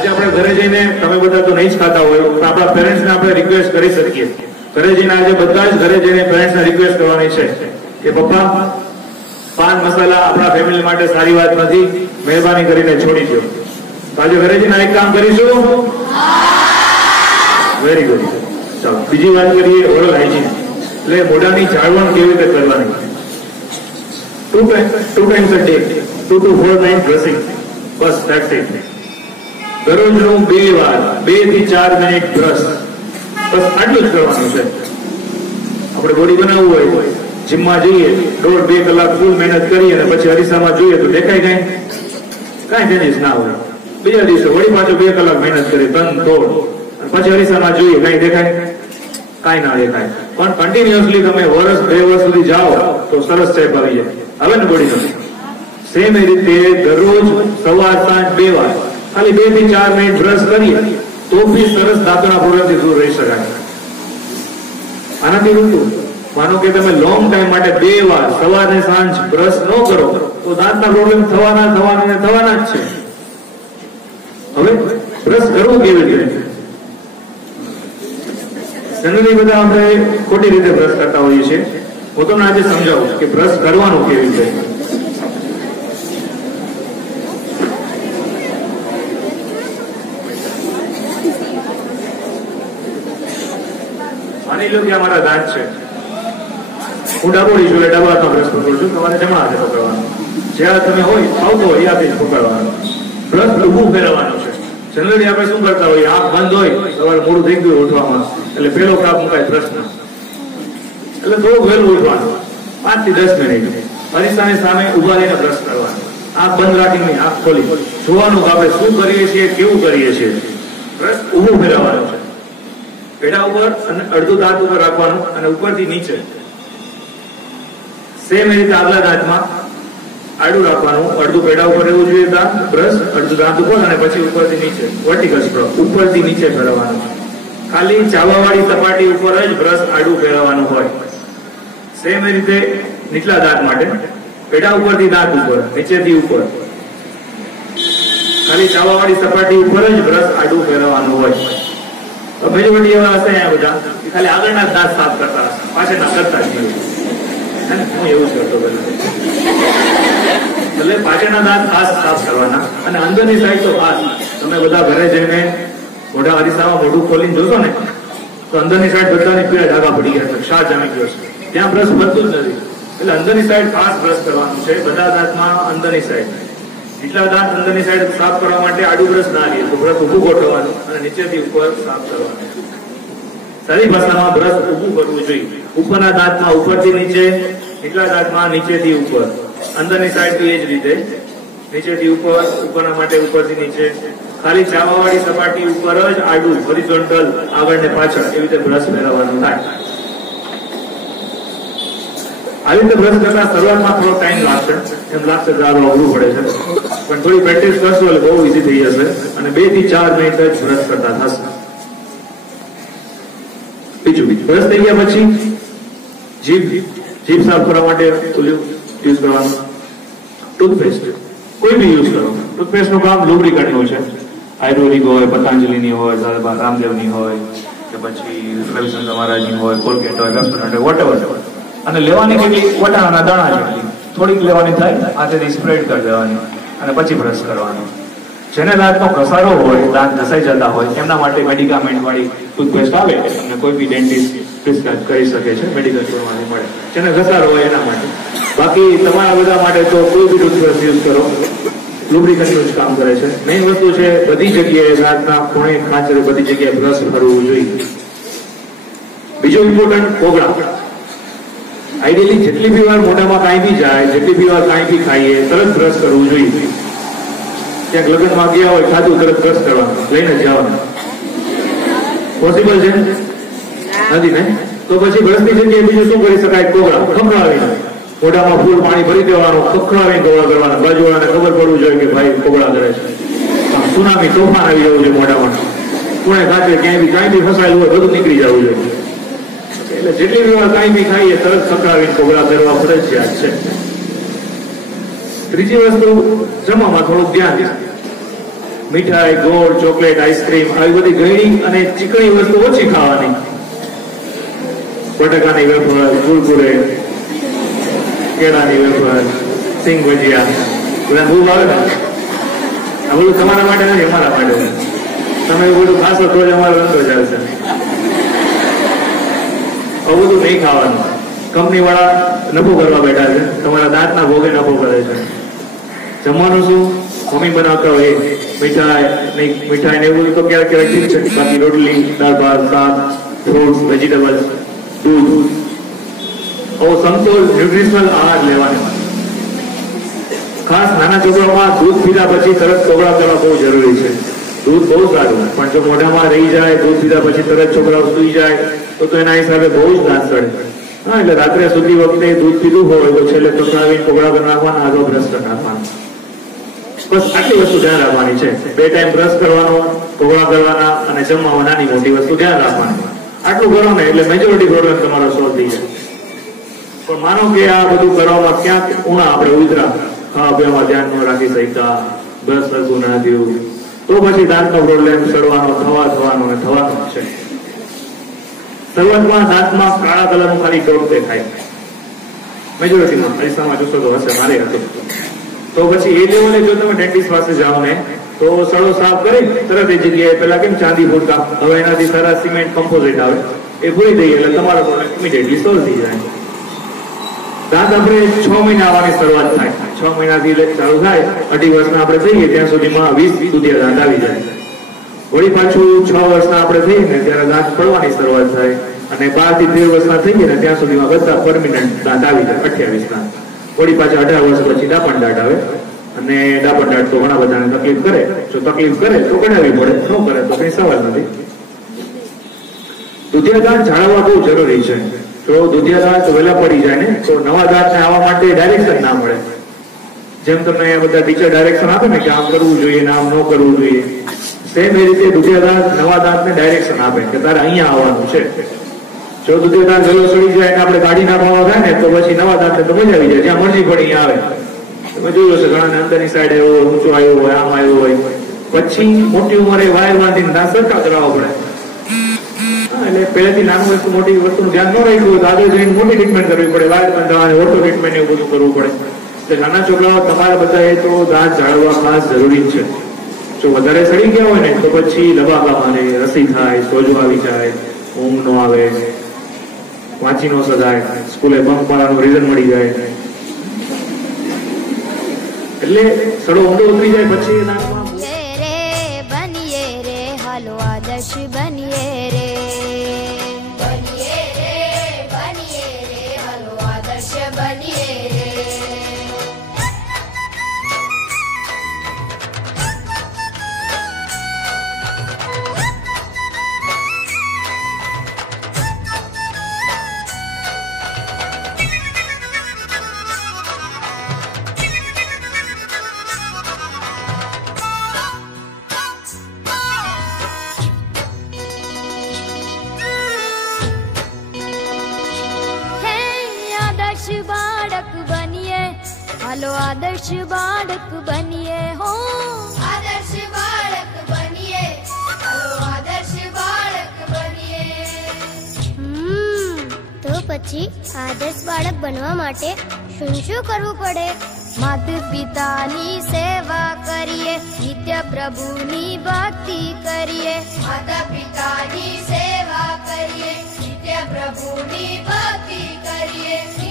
ઘરે જઈને તમે બધા તો નહીં જ ખાતા હોય, પણ આપણા પેરેન્ટ્સને આપણે રિક્વેસ્ટ કરી શકીએ. ઘરે જઈને આજે બધા જ ઘરે જઈને પેરેન્ટ્સને રિક્વેસ્ટ કરવાની છે કે પપ્પા, પાન મસાલા આપણા ફેમિલી માટે સારી વાત નથી, મહેરબાની કરીને છોડી દો આજે ઘરે જઈને એક કામ કરીશું? વેરી ગુડ ચાલો, બીજી વાત કરીએ ઓરલ હાઇજીન એટલે મોઢાની જાળવણ કેવી રીતે કરવાની? Two times a day two two four time dressing bus that's it દરરોજનું બે વાર બેથી ચાર મિનિટ બ્રશ. બસ આટલું જ કરવાનું છે. આપણે બોડી બનાવવું હોય, જીમમાં જઈએ, દોઢ બે કલાક ફૂલ મહેનત કરીએ અને પછી અરીસામાં જોઈએ તો દેખાય કઈ? કાંઈ ચેન્જીસ ના હોય. બીજા દિવસે વળી પાછો બે કલાક મહેનત કરી તન, તોડ. પછી અરીસામાં જોઈએ, કઈ દેખાય? કાંઈ ના દેખાય. પણ કન્ટિન્યુઅસલી તમે વર્ષ, બે વર્ષ સુધી જાઓ તો સરસ સાહેબ આવી જાય. હવે ને બોડી સેમ એ રીતે દરરોજ સવાર સાંજ બે વાર. ખાલી બેથી ચાર મિનિટ બ્રશ કરીએ, તો બી સરસ દાંતના પ્રોબ્લેમથી દૂર રહી શકાય. આનાથી ઉલટું માનો કે તમે લોંગ ટાઈમ માટે બે વાર, સવારે સાંજ બ્રશ ન કરો, તો દાંતના પ્રોબ્લેમ થવાના થવાના થવાના જ છે. હવે બ્રશ કરવું કેવી રીતે? જનરલી બધા આપણે ખોટી રીતે બ્રશ કરતા હોઈએ છીએ. હું તમને આજે સમજાવું કે બ્રશ કરવાનું કેવી રીતે? માની લો કે અમારા દાંત છે. હું ડબોડી છું એટલે ડાબા બ્રશ પકડું છું. તમારે જમણા હાથે પકડવાનું. જ્યાં તમે હોય ફાવતો હોય હાથે પકડવાનું. બ્રશ ઊભું ફેરવવાનું છે. જનરલી આપણે શું કરતા હોઈએ? આંખ બંધ હોય તમારે મોડું થઈ ગયું ઉઠવામાં. એટલે પેલો કાપ મુકાય પ્રશ્ન. એટલે થોડું વહેલું ઉઠવાનું. પાંચથી દસ મિનિટ. અરીસાની સામે ઊભા રહીને બ્રશ કરવાનું. આંખ બંધ રાખીને આંખ ખોલી. જોવાનું આપણે શું કરીએ છીએ, કેવું કરીએ છીએ. બ્રશ ઊભું ફેરવવાનું છે. પેડા ઉપર અને અડધું દાંત ઉપર રાખવાનું અને ઉપરથી નીચે સેમ એ રીતે આગલા દાંતમાં આડું રાખવાનું. અડધું પેડા ઉપર રહેવું જોઈએ દાંત, બ્રશ, અડધું દાંત ઉપર અને પછી ઉપરથી નીચે વર્ટિકલ સ્ટ્રોક ઉપરથી નીચે ફેરવવાનું. ખાલી ચાવાવાળી સપાટી ઉપર જ બ્રશ આડું ફેરવવાનું હોય. સેમ એ રીતે નીચલા દાંત માટે પેડા ઉપરથી દાંત ઉપર, નીચેથી ઉપર. ખાલી ચાવાવાળી સપાટી ઉપર જ બ્રશ આડું ફેરવવાનું હોય. મેજોરિટી એવા હશે અહીંયા બધા ખાલી આગળના દાંત સાફ કરતા હશે પાછળના કરતા જ હું એવું કરતો પેલા એટલે પાછળના દાંત ખાસ સાફ કરવાના અને અંદરની સાઈડ તો ખાસ તમે બધા ઘરે જઈને મોઢા અરીસામાં મોઢું ખોલીને જોશો ને તો અંદરની સાઈડ બધાની પીળા ડાઘા પડી ગયા છે ક્ષાર જામી ગયો છે ત્યાં બ્રશ બનતું જ નથી એટલે અંદરની સાઈડ ખાસ બ્રશ કરવાનું છે બધા દાંતમાં અંદરની સાઈડ નીચલા દાંત અંદરની સાઈડ સાફ કરવા માટે આડું બ્રશ ના લઈએ તો બ્રશ ઊભું ગોઠવવાનું અને નીચેથી ઉપર સાફ કરવાનું. સારી ભાષામાં બ્રશ ઊભું કરવું જોઈએ. ઉપરના દાંતમાં ઉપરથી નીચે, નીચલા દાંતમાં નીચેથી ઉપર. અંદરની સાઈડ એ જ રીતે. નીચેથી ઉપર, ઉપરના માટે ઉપરથી નીચે. ખાલી ચાવાવાળી સપાટી ઉપર જ આડું, હોરિઝોન્ટલ આગળ ને પાછળ એવી રીતે બ્રશ ફેરવવાનું થાય. આવી રીતે બ્રશ કરતા શરૂઆતમાં થોડો ટાઈમ લાગશે. એમ લાગશે કે આ અઘરું પડે છે. પણ થોડી પ્રેક્ટિસ કરશો એટલે બહુ ઈઝી થઈ જશે. અને બેથી ચાર મિનિટ જ બ્રશ કરતા થશે. બીજું બ્રશ થઈ ગયા પછી જીભ જીભ સાફ કરવા માટે યુઝ કરવાનું. ટૂથપેસ્ટ કોઈ બી યુઝ કરો. ટૂથપેસ્ટનું કામ lubricant નું છે. આયુર્વેદિક હોય, પતંજલિની હોય રામદેવની હોય, કે પછી રવિશંકર મહારાજની હોય, કોલગેટ હોય વેબસાઇટ હોય વોટેવર અને લેવાની કેટલી વટાણાના દાણા જેટલી. થોડીક લેવાની થાય હાથેથી સ્પ્રેડ કરી દેવાની. અને પછી બ્રશ કરવાનો. જેને દાંતનો ઘસારો હોય, દાંત ઘસાઈ જતા હોય, એમના માટે મેડિકામેન્ટ વાળી ટૂથપેસ્ટ આવે તમને કોઈ બી ડેન્ટિસ્ટ પ્રિસ્ક્રાઇબ કરી શકે છે મેડિકલ સ્ટોરમાંથી મળે. જેને ઘસારો હોય એના માટે. બાકી તમારા બધા માટે તો કોઈ બી ટૂથપેસ્ટ યુઝ કરો. લુબ્રિકન્ટનું જ કામ કરે છે. મેઇન વસ્તુ છે, બધી જગ્યાએ દાંતના ખૂણે ખાંચરે બધી જગ્યાએ બ્રશ કરવું જોઈએ. બીજો ઇમ્પોર્ટન્ટ કોગળા આઈડિયલી જેટલી બી વાર મોઢામાં કાંઈ બી જાય, જેટલી બી વાર કાંઈ બી ખાઈએ, તરત બ્રશ કરવું જોઈએ. ક્યાંક લગ્નમાં ગયા હોય, ખાધું તરત બ્રશ કરવાનું, લઈને જવાનું. પોસિબલ છે? નથી ને? તો પછી બ્રશની જગ્યાએ બીજું શું કરી શકાય? કોગળા. ખખડાવીને. મોઢામાં ફૂલ પાણી ભરી દેવાનું, ખખડાવીને કોગળા કરવાના. બાજુવાળાને ખબર પડવું જોઈએ કે ભાઈ કોગળા કરે છે. સુનામી તોફાન આવી જવું છે મોઢામાં. કોણે ખાતે ક્યાંય બી, કાંઈ બી ફસાયેલું હોય, બધું નીકળી જવું જોઈએ. એટલે જેટલી બી વાર કાંઈ બી ખાઈએ, તરત ખખડાવીને કોગળા કરવા ફરજિયાત છે. ત્રીજી વસ્તુ, જમવામાં થોડુંક ધ્યાન મીઠાઈ, ગોળ, ચોકલેટ, આઈસ્ક્રીમ, આવી બધી ગળી અને ચીકણી વસ્તુ ઓછી ખાવાની. બટાકાની વેફર, કુરકુરે, કેળાની વેફર સિંગ ભજીયા બધા બહુ ભાવે ને? આ બધું તમારા માટે નથી, અમારા માટે. તમે બધું ખાશો તો જ અમારો ધંધો ચાલશે. આવું બધું નહીં ખાવાનું. કંપની વાળા નફો કરવા બેઠા છે. તમારા દાંતના ભોગે નફો કરે છે. જમવાનું શું? મમ્મી બનાવતા હોય. મીઠાઈ નહીં મીઠાઈ ને એવું તો ક્યારેક ક્યારેક ઠીક છે. બાકી રોટલી, દાળ ભાત, શાક ફ્રૂટ્સ વેજીટેબલ્સ દૂધ. આવો સમતોલ ન્યુટ્રિશનલ આહાર લેવાનો. ખાસ નાના છોકરાઓમાં દૂધ પીધા પછી તરત કોગળા કરવા બહુ જરૂરી છે. દૂધ બહુ સારું પણ જો મોઢામાં રહી જાય, દૂધ પીધા પછી તરત છોકરાઓ સૂઈ જાય, તો તો એના હિસાબે બહુ જ દાંત સડે. હા, એટલે રાત્રે સુધી વખતે દૂધ પીધું હોય, તો છેલ્લે તોકડાવીને કોગળા કરી નાખવાના આગળ બ્રશ કરી બસ આટલી વસ્તુ ધ્યાન રાખવાની છે. બે ટાઈમ બ્રશ કરવાનો કોગળા કરવાના અને જમવામાં નાની મોટી વસ્તુ ધ્યાન રાખવાની. આટલું કરો ને એટલે મેજોરિટી પ્રોબ્લેમ તમારો સોલ્વ થઈ જાય. પણ માનો કે આ બધું કરવામાં ક્યાંક ઉણા આપણે ઉતરા. ખાવા પીવામાં ધ્યાન ન રાખી શકતા. બ્રશ સરખું ના થયું. તો પછી દાંતનો પ્રોબ્લેમ સડવાનો થવા થવાનો ને થવાનો છે. શરૂઆતમાં દાંતમાં કાળા કલરનું ખાલી ડોટ દેખાય. મેજોરિટીમાં પૈસામાં જોશો તો હશે, મારે હતું તો પછી એ લેવલે જો તમે ડેન્ટિસ્ટ પાસે જાઓ ને, તો સડો સાફ કરી તરત એ જગ્યાએ પેલા કેમ ચાંદી ભૂરતા હવે એનાથી સારા સિમેન્ટ કમ્પોઝિટ આવે. એ ભૂલી દઈએ એટલે તમારો પ્રોબ્લેમ ઇમિડિયેટલી સોલ્વ થઈ જાય. દાંત આપણે છ મહિના આવવાની શરૂઆત થાય. છ મહિનાથી એટલે ચાલુ થાય, અઢી વર્ષના આપણે થઈએ, ત્યાં સુધીમાં વીસ સુધી દાંત આવી જાય. વળી પાછું છ વર્ષના આપણે થઈએ ને, ત્યારે દાંત પડવાની શરૂઆત થાય. અને બારથી તેર વર્ષના થઈએ ને, ત્યાં સુધીમાં બધા પરમિનન્ટ દાંત આવી જાય અઠ્યાવીસ ના વળી પાછા અઢાર વર્ષ પછી દાપણ દાંત આવે. અને દાપણ દાંત તો ઘણા બધાને તકલીફ કરે. જો તકલીફ કરે તો કઢાવી પડે, ન કરે તો કઈ સવાલ નથી. દુધિયા દાંત જાળવવા બહુ જરૂરી છે. જો દુધિયા દાંત વહેલા પડી જાય ને, તો નવા દાંતને આવવા માટે ડાયરેક્શન ના મળે. જેમ તમને બધા ટીચર ડાયરેક્શન આપે ને કે આમ કરવું જોઈએ ને આમ ન કરવું જોઈએ સેમ એ રીતે દુધિયા દાંત નવા દાંતને ડાયરેક્શન આપે કે તારે અહીંયા આવવાનું છે. જો દુધિયા ગયો સડી જાય ને આપણે કાઢી નાખવાનો થાય ને, તો પછી નવા દાંત તો મજા આવી જાય, જ્યાં મરજી પડી આવે. તમે જોયું હશે ઘણા અંદરની સાઈડ આવ્યો ઊંચો આવ્યો હોય, આમ આવ્યો હોય. પછી મોટી ઉંમરે વાયર બાંધીને દાંત સરખા કરાવવા પડે. એટલે પહેલેથી નાનું વસ્તુ, મોટી વસ્તુનું ધ્યાન ન રાખ્યું તો આગળ જઈને મોટી ટ્રીટમેન્ટ કરવી પડે, વાયર બંધાવવાની ઓટો ટ્રીટમેન્ટ એવું બધું કરવું પડે. નાના છોકરાઓ તમારા બધાએ તો દાંત જાળવવા ખાસ જરૂરી છે. જો વધારે સડી ગયા હોય ને, તો પછી લબાકા મારે રસી થાય સોજો આવી જાય, ઊંઘ નો આવે, વાંચી નો સદાય સ્કૂલે બંક મારવાનું રીઝન મળી જાય. એટલે સડો ઊંડો ઉતરી જાય, પછી એ આદર્શ બાળક બનીએ. હાલો આદર્શ બાળક બનીએ હો. આદર્શ બાળક બનીએ. આદર્શ બાળક બનીએ. હમ તો પછી આદર્શ બાળક બનવા માટે શું શું કરવું પડે? માતા પિતાની સેવા કરીએ નિત્ય પ્રભુની ભક્તિ કરીએ. માતા પિતાની સેવા કરીએ નિત્ય પ્રભુની ભક્તિ કરીએ.